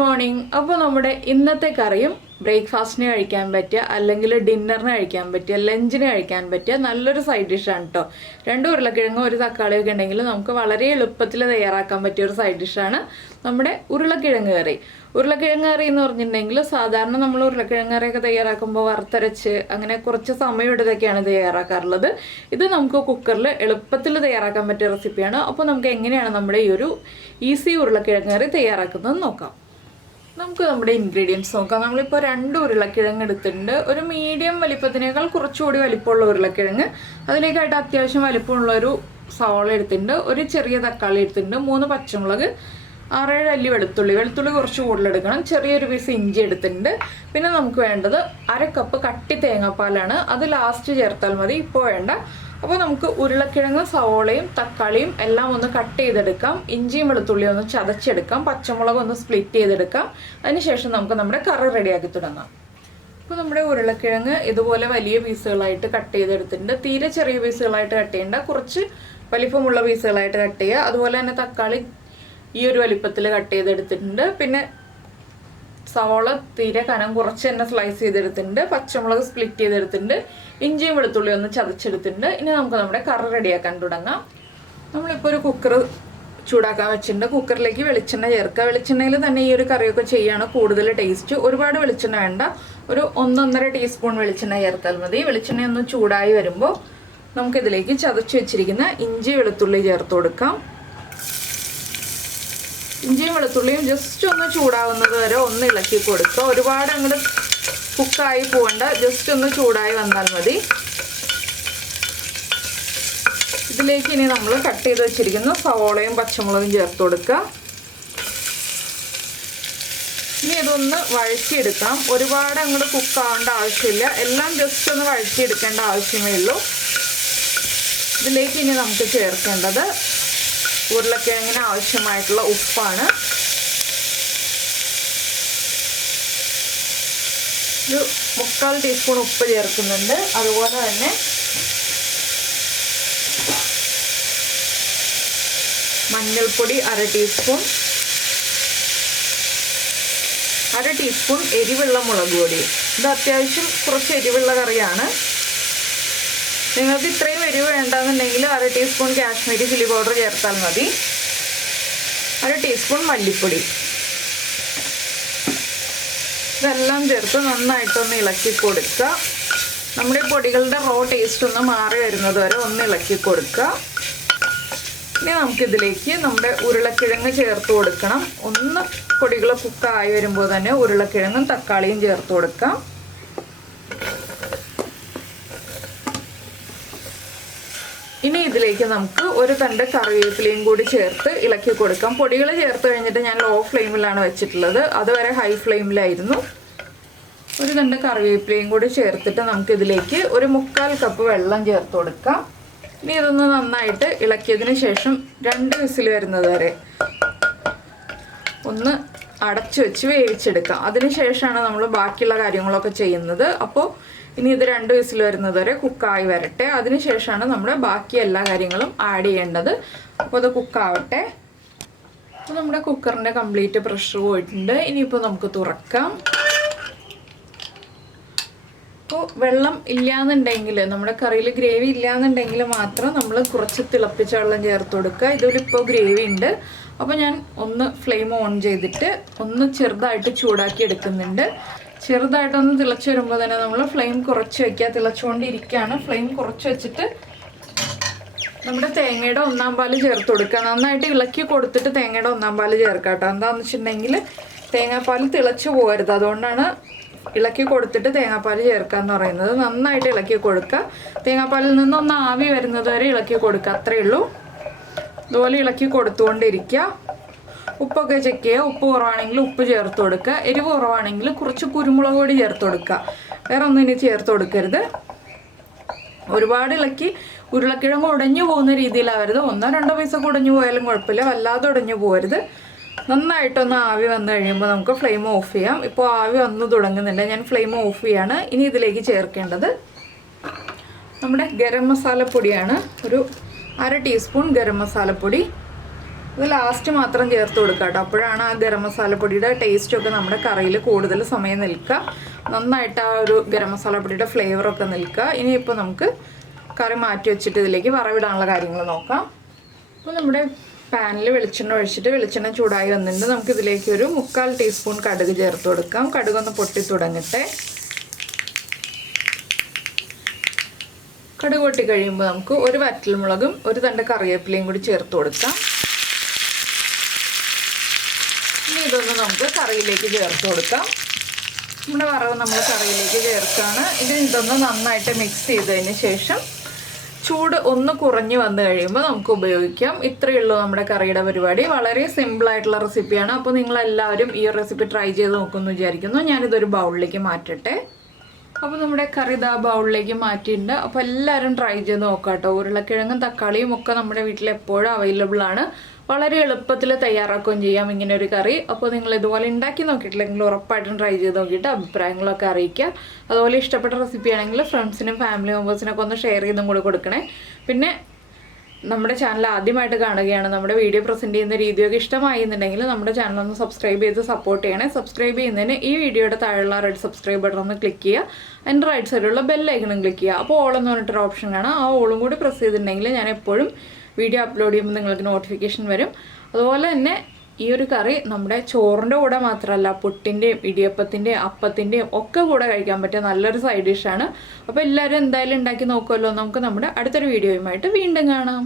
Morning. അപ്പോൾ നമ്മുടെ ഇന്നത്തെ കറിയും ബ്രേക്ക്ഫാസ്റ്റിന് കഴിക്കാൻ പറ്റിയ അല്ലെങ്കിൽ ഡിന്നറിന് കഴിക്കാൻ പറ്റിയ ലഞ്ചിന് കഴിക്കാൻ പറ്റിയ നല്ലൊരു സൈഡ് ഡിഷാണ് കേട്ടോ. 2 ഉരുളക്കിഴങ്ങും 1 തക്കാളിയൊക്കെ ഉണ്ടെങ്കിൽ നമുക്ക് വളരെ എളുപ്പത്തിൽ തയ്യാറാക്കാൻ പറ്റിയ ഒരു സൈഡ് ഡിഷാണ് നമ്മുടെ ഉരുളക്കിഴങ്ങ് കറി. ഉരുളക്കിഴങ്ങ് കറി എന്ന് പറഞ്ഞിട്ടുണ്ടെങ്കിൽ സാധാരണ നമ്മൾ ഉരുളക്കിഴങ്ങ് കറിയൊക്കെ തയ്യാറാക്കുമ്പോൾ വറുത്തരച്ച് അങ്ങനെ കുറച്ച് സമയം എടുത്തൊക്കെയാണ് തയ്യാറാക്കാറുള്ളത്. ഇത് നമുക്ക് കുക്കറിൽ എളുപ്പത്തിൽ തയ്യാറാക്കാൻ പറ്റിയ റെസിപ്പിയാണ്. അപ്പോൾ നമുക്ക് എങ്ങനെയാണ് നമ്മുടെ ഈ ഒരു ഈസി ഉരുളക്കിഴങ്ങ് കറി തയ്യാറാക്കുന്നത് നോക്കാം. നമുക്ക് നമ്മുടെ ഇൻഗ്രീഡിയൻസ് നോക്കാം. നമ്മളിപ്പോൾ 2 ഉരുളക്കിഴങ്ങ് എടുത്തിട്ടുണ്ട്. ഒരു മീഡിയം വലിപ്പത്തിനേക്കാൾ കുറച്ചുകൂടി വലിപ്പമുള്ള ഉരുളക്കിഴങ്ങ്, അതിലേക്കായിട്ട് അത്യാവശ്യം വലിപ്പമുള്ളൊരു സവാള എടുത്തിട്ടുണ്ട്, ഒരു ചെറിയ തക്കാളി എടുത്തിട്ടുണ്ട്, 3 പച്ചമുളക്, 6-7 അല്ലി വെളുത്തുള്ളി കുറച്ച് കൂടുതലെടുക്കണം, ചെറിയൊരു പീസ് ഇഞ്ചി എടുത്തിട്ടുണ്ട്. പിന്നെ നമുക്ക് വേണ്ടത് 1/2 കപ്പ് കട്ടി തേങ്ങാപ്പാലാണ്. അത് ലാസ്റ്റ് ചേർത്താൽ മതി, ഇപ്പോൾ വേണ്ട. അപ്പോൾ നമുക്ക് ഉരുളക്കിഴങ്ങ്, സവോളയും തക്കാളിയും എല്ലാം ഒന്ന് കട്ട് ചെയ്തെടുക്കാം, ഇഞ്ചിയും വെളുത്തുള്ളിയും ഒന്ന് ചതച്ചെടുക്കാം, പച്ചമുളക് ഒന്ന് സ്പ്ലിറ്റ് ചെയ്തെടുക്കാം. അതിനുശേഷം നമുക്ക് നമ്മുടെ കറി റെഡിയാക്കി തുടങ്ങാം. അപ്പോൾ നമ്മുടെ ഉരുളക്കിഴങ്ങ് ഇതുപോലെ വലിയ പീസുകളായിട്ട് കട്ട് ചെയ്തെടുത്തിട്ടുണ്ട്. തീരെ ചെറിയ പീസുകളായിട്ട് കട്ട് ചെയ്യേണ്ട, കുറച്ച് വലിപ്പമുള്ള പീസുകളായിട്ട് കട്ട് ചെയ്യുക. അതുപോലെ തന്നെ തക്കാളി ഈ ഒരു വലിപ്പത്തിൽ കട്ട് ചെയ്തെടുത്തിട്ടുണ്ട്. പിന്നെ സവോള തീരെ കനം കുറച്ച് തന്നെ സ്ലൈസ് ചെയ്തെടുത്തിട്ടുണ്ട്, പച്ചമുളക് സ്പ്ലിറ്റ് ചെയ്തെടുത്തിട്ടുണ്ട്, ഇഞ്ചിയും വെളുത്തുള്ളിയും ഒന്ന് ചതച്ചെടുത്തിട്ടുണ്ട്. ഇനി നമുക്ക് നമ്മുടെ കറി റെഡിയാക്കാൻ തുടങ്ങാം. നമ്മളിപ്പോൾ ഒരു കുക്കർ ചൂടാക്കാൻ വെച്ചിട്ടുണ്ട്. കുക്കറിലേക്ക് വെളിച്ചെണ്ണ ചേർക്കുക. വെളിച്ചെണ്ണയിൽ തന്നെ ഈ ഒരു കറിയൊക്കെ ചെയ്യാണ് കൂടുതൽ ടേസ്റ്റ്. ഒരുപാട് വെളിച്ചെണ്ണ വേണ്ട, ഒരു 1-1.5 ടീസ്പൂൺ വെളിച്ചെണ്ണ ചേർത്താൽ മതി. വെളിച്ചെണ്ണ ഒന്ന് ചൂടായി വരുമ്പോൾ നമുക്കിതിലേക്ക് ചതച്ച് വെച്ചിരിക്കുന്ന ഇഞ്ചി വെളുത്തുള്ളി ചേർത്ത് കൊടുക്കാം. ഇഞ്ചിയും വെളുത്തുള്ളിയും ജസ്റ്റ് ഒന്ന് ചൂടാവുന്നത് വരെ ഒന്ന് ഇളക്കി കൊടുക്കുക. ഒരുപാട് അങ്ങോട്ട് കുക്കായി പോകണ്ട, ജസ്റ്റ് ഒന്ന് ചൂടായി വന്നാൽ മതി. ഇതിലേക്ക് ഇനി നമ്മൾ കട്ട് ചെയ്ത് വെച്ചിരിക്കുന്ന സവോളയും പച്ചമുളകും ചേർത്ത് കൊടുക്കുക. ഇനി ഇതൊന്ന് വഴറ്റിയെടുക്കാം. ഒരുപാട് അങ്ങോട്ട് കുക്കാവേണ്ട ആവശ്യമില്ല, എല്ലാം ജസ്റ്റ് ഒന്ന് വഴറ്റിയെടുക്കേണ്ട ആവശ്യമേ ഉള്ളൂ. ഇതിലേക്ക് ഇനി നമുക്ക് ചേർക്കേണ്ടത് ഉരുളക്കിഴങ്ങിന് ആവശ്യമായിട്ടുള്ള ഉപ്പാണ്. ഒരു 3/4 ടീസ്പൂൺ ഉപ്പ് ചേർക്കുന്നുണ്ട്. അതുപോലെ തന്നെ മഞ്ഞൾപ്പൊടി 1/2 ടീസ്പൂൺ, 1/2 ടീസ്പൂൺ എരിവുള്ള മുളക് പൊടി. ഇത് അത്യാവശ്യം കുറച്ച് എരിവുള്ള കറിയാണ്. നിങ്ങൾക്ക് ഇത്രയും എരിവ് വേണ്ടെന്നുണ്ടെങ്കിൽ 1/2 ടീസ്പൂൺ കാശ്മീരി ചില്ലി പൗഡർ ചേർത്താൽ മതി. 1/2 ടീസ്പൂൺ മല്ലിപ്പൊടി. ഇതെല്ലാം ചേർത്ത് നന്നായിട്ടൊന്ന് ഇളക്കി കൊടുക്കുക. നമ്മുടെ പൊടികളുടെ റോ ടേസ്റ്റ് ഒന്ന് മാറി വരുന്നത് വരെ ഒന്ന് ഇളക്കി കൊടുക്കുക. ഇനി നമുക്കിതിലേക്ക് നമ്മുടെ ഉരുളക്കിഴങ്ങ് ചേർത്ത് കൊടുക്കണം. ഒന്ന് പൊടികൾ കുക്കായി വരുമ്പോൾ തന്നെ ഉരുളക്കിഴങ്ങും തക്കാളിയും ചേർത്ത് കൊടുക്കാം. ഇനി ഇതിലേക്ക് നമുക്ക് ഒരു തണ്ട് കറിവേപ്പിലയും കൂടി ചേർത്ത് ഇളക്കി കൊടുക്കാം. പൊടികൾ ചേർത്ത് കഴിഞ്ഞിട്ട് ഞാൻ ലോ ഫ്ലെയിമിലാണ് വെച്ചിട്ടുള്ളത്, അതുവരെ ഹൈ ഫ്ലെയിമിലായിരുന്നു. ഒരു തണ്ട് കറിവേപ്പിലയും കൂടി ചേർത്തിട്ട് നമുക്കിതിലേക്ക് ഒരു 3/4 കപ്പ് വെള്ളം ചേർത്ത് കൊടുക്കാം. ഇനി ഇതൊന്ന് നന്നായിട്ട് ഇളക്കിയതിന് ശേഷം 2 വിസിൽ വരുന്നത് വരെ ഒന്ന് അടച്ചു വെച്ച് വേവിച്ചെടുക്കാം. അതിനുശേഷമാണ് നമ്മൾ ബാക്കിയുള്ള കാര്യങ്ങളൊക്കെ ചെയ്യുന്നത്. അപ്പോൾ ഇനി ഇത് 2 വിസിൽ വരുന്നത് വരെ കുക്കായി വരട്ടെ. അതിനുശേഷമാണ് നമ്മുടെ ബാക്കി എല്ലാ കാര്യങ്ങളും ആഡ് ചെയ്യേണ്ടത്. അപ്പോൾ അത് കുക്കാവട്ടെ. അപ്പോൾ നമ്മുടെ കുക്കറിൻ്റെ കംപ്ലീറ്റ് പ്രഷർ പോയിട്ടുണ്ട്. ഇനിയിപ്പോൾ നമുക്ക് തുറക്കാം. അപ്പോൾ വെള്ളം ഇല്ലയെന്നുണ്ടെങ്കിൽ, നമ്മുടെ കറിയിൽ ഗ്രേവി ഇല്ലയെന്നുണ്ടെങ്കിൽ മാത്രം നമ്മൾ കുറച്ച് തിളപ്പിച്ച വെള്ളം ചേർത്ത് കൊടുക്കുക. ഇതിലിപ്പോൾ ഗ്രേവി ഉണ്ട്. അപ്പോൾ ഞാൻ ഒന്ന് ഫ്ലെയിം ഓൺ ചെയ്തിട്ട് ഒന്ന് ചെറുതായിട്ട് ചൂടാക്കി എടുക്കുന്നുണ്ട്. ചെറുതായിട്ടൊന്ന് തിളച്ച് വരുമ്പോൾ തന്നെ നമ്മൾ ഫ്ലെയിം കുറച്ച് വയ്ക്കുക. തിളച്ചുകൊണ്ടിരിക്കുകയാണ്. ഫ്ലെയിം കുറച്ച് വെച്ചിട്ട് നമ്മുടെ തേങ്ങയുടെ 1/4 പാല് ചേർത്ത് കൊടുക്കുക. നന്നായിട്ട് ഇളക്കി കൊടുത്തിട്ട് തേങ്ങയുടെ 1/4 പാല് ചേർക്കാം കേട്ടോ. എന്താണെന്ന് വെച്ചിട്ടുണ്ടെങ്കിൽ തേങ്ങാപ്പാൽ തിളച്ച് പോകരുത്, അതുകൊണ്ടാണ് ഇളക്കി കൊടുത്തിട്ട് തേങ്ങാപ്പാൽ ചേർക്കാമെന്ന് പറയുന്നത്. നന്നായിട്ട് ഇളക്കി കൊടുക്കുക. തേങ്ങാപ്പാലിൽ നിന്നൊന്ന് ആവി വരുന്നത് വരെ ഇളക്കി കൊടുക്കുക, അത്രയേ ഉള്ളൂ. അതുപോലെ ഇളക്കി കൊടുത്തുകൊണ്ടിരിക്കുക. ഉപ്പൊക്കെ ചെക്ക് ചെയ്യുക. ഉപ്പ് കുറവാണെങ്കിൽ ഉപ്പ് ചേർത്ത് കൊടുക്കുക. എരിവ് കുറവാണെങ്കിൽ കുറച്ച് കുരുമുളക് പൊടി ചേർത്ത് കൊടുക്കുക. വേറെ ഒന്നും ഇനി ചേർത്ത് കൊടുക്കരുത്. ഒരുപാട് ഇളക്കി ഉരുളക്കിഴങ്ങ് ഉടഞ്ഞു പോകുന്ന രീതിയിലാവരുത്. 1-2 പീസൊക്കെ ഉടഞ്ഞു പോയാലും കുഴപ്പമില്ല, വല്ലാതെ ഉടഞ്ഞു പോകരുത്. നന്നായിട്ടൊന്ന് ആവി വന്നു കഴിയുമ്പോൾ നമുക്ക് ഫ്ലെയിം ഓഫ് ചെയ്യാം. ഇപ്പോൾ ആവി വന്നു തുടങ്ങുന്നുണ്ട്, ഞാൻ ഫ്ലെയിം ഓഫ് ചെയ്യാണ്. ഇനി ഇതിലേക്ക് ചേർക്കേണ്ടത് നമ്മുടെ ഗരം മസാലപ്പൊടിയാണ്. ഒരു 1/2 ടീസ്പൂൺ ഗരം മസാലപ്പൊടി, ഇത് ലാസ്റ്റ് മാത്രം ചേർത്ത് കൊടുക്കുക കേട്ടോ. അപ്പോഴാണ് ആ ഗരം മസാലപ്പൊടിയുടെ ടേസ്റ്റൊക്കെ നമ്മുടെ കറിയിൽ കൂടുതൽ സമയം നിൽക്കുക. നന്നായിട്ട് ആ ഒരു ഗരം മസാലപ്പൊടിയുടെ ഫ്ലേവറൊക്കെ നിൽക്കുക. ഇനിയിപ്പോൾ നമുക്ക് കറി മാറ്റി വെച്ചിട്ട് ഇതിലേക്ക് വറവിടാനുള്ള കാര്യങ്ങൾ നോക്കാം. അപ്പോൾ നമ്മുടെ പാനിൽ വെളിച്ചെണ്ണ ഒഴിച്ചിട്ട് വെളിച്ചെണ്ണ ചൂടായി വന്നിട്ട് നമുക്ക് ഇതിലേക്ക് ഒരു 3/4 ടീസ്പൂൺ കടുക് ചേർത്ത് കൊടുക്കാം. കടുകൊന്ന് പൊട്ടി തുടങ്ങട്ടെ. കടുക് പൊട്ടി കഴിയുമ്പോൾ നമുക്ക് ഒരു വറ്റൽമുളകും ഒരു തണ്ട് കറിവേപ്പിലയും കൂടി ചേർത്ത് കൊടുക്കാം. ഇനി ഇതൊന്ന് നമുക്ക് കറിയിലേക്ക് ചേർത്ത് കൊടുക്കാം. നമ്മുടെ വറവ് നമ്മൾ കറിയിലേക്ക് ചേർക്കുകയാണ്. ഇതൊന്ന് നന്നായിട്ട് മിക്സ് ചെയ്തതിന് ശേഷം ചൂട് ഒന്ന് കുറഞ്ഞ് വന്നു കഴിയുമ്പോൾ നമുക്ക് ഉപയോഗിക്കാം. ഇത്രയേ ഉള്ളൂ നമ്മുടെ കറിയുടെ പരിപാടി. വളരെ സിമ്പിളായിട്ടുള്ള റെസിപ്പിയാണ്. അപ്പോൾ നിങ്ങളെല്ലാവരും ഈ റെസിപ്പി ട്രൈ ചെയ്ത് നോക്കുമെന്ന് വിചാരിക്കുന്നു. ഞാനിതൊരു ബൗളിലേക്ക് മാറ്റട്ടെ. അപ്പോൾ നമ്മുടെ കറി ഇതാ ബൗളിലേക്ക് മാറ്റിയിട്ടുണ്ട്. അപ്പോൾ എല്ലാവരും ട്രൈ ചെയ്ത് നോക്കാം കേട്ടോ. ഉരുളക്കിഴങ്ങും തക്കാളിയും ഒക്കെ നമ്മുടെ വീട്ടിൽ എപ്പോഴും അവൈലബിൾ ആണ്. വളരെ എളുപ്പത്തിൽ തയ്യാറാക്കുകയും ചെയ്യാം ഇങ്ങനെ ഒരു കറി. അപ്പോൾ നിങ്ങൾ ഇതുപോലെ ഉണ്ടാക്കി നോക്കിയിട്ടില്ലെങ്കിൽ ഉറപ്പായിട്ടും ട്രൈ ചെയ്ത് നോക്കിയിട്ട് അഭിപ്രായങ്ങളൊക്കെ അറിയിക്കുക. അതുപോലെ ഇഷ്ടപ്പെട്ട റെസിപ്പി ആണെങ്കിൽ ഫ്രണ്ട്സിനും ഫാമിലി മെമ്പേഴ്സിനൊക്കെ ഒന്ന് ഷെയർ ചെയ്തും കൂടെ കൊടുക്കണേ. പിന്നെ നമ്മുടെ ചാനൽ ആദ്യമായിട്ട് കാണുകയാണ്, നമ്മുടെ വീഡിയോ പ്രസൻറ്റ് ചെയ്യുന്ന രീതിയൊക്കെ ഇഷ്ടമായി എന്നുണ്ടെങ്കിൽ നമ്മുടെ ചാനൽ ഒന്ന് സബ്സ്ക്രൈബ് ചെയ്ത് സപ്പോർട്ട് ചെയ്യണേ. സബ്സ്ക്രൈബ് ചെയ്യുന്നതിന് ഈ വീഡിയോയുടെ താഴെയുള്ള റെഡ് സബ്സ്ക്രൈബ് ബട്ടൺ ഒന്ന് ക്ലിക്ക് ചെയ്യുക. അതിൻ്റെ റൈറ്റ് സൈഡിലുള്ള ബെല്ലൈക്കണും ക്ലിക്ക് ചെയ്യുക. അപ്പോൾ ഓൾ എന്ന് പറഞ്ഞിട്ടൊരു ഓപ്ഷൻ കാണാം. ആ ഓളും കൂടി പ്രസ് ചെയ്തിട്ടുണ്ടെങ്കിൽ ഞാൻ എപ്പോഴും വീഡിയോ അപ്ലോഡ് ചെയ്യുമ്പോൾ നിങ്ങൾക്ക് നോട്ടിഫിക്കേഷൻ വരും. അതുപോലെ തന്നെ ഈ ഒരു കറി നമ്മുടെ ചോറിൻ്റെ കൂടെ മാത്രമല്ല, പുട്ടിൻ്റെയും ഇടിയപ്പത്തിൻ്റെയും അപ്പത്തിൻ്റെയും ഒക്കെ കൂടെ കഴിക്കാൻ പറ്റിയ നല്ലൊരു സൈഡ് ഡിഷാണ്. അപ്പോൾ എല്ലാവരും എന്തായാലും ഉണ്ടാക്കി നോക്കുമല്ലോ. നമുക്ക് നമ്മുടെ അടുത്തൊരു വീഡിയോയുമായിട്ട് വീണ്ടും കാണാം.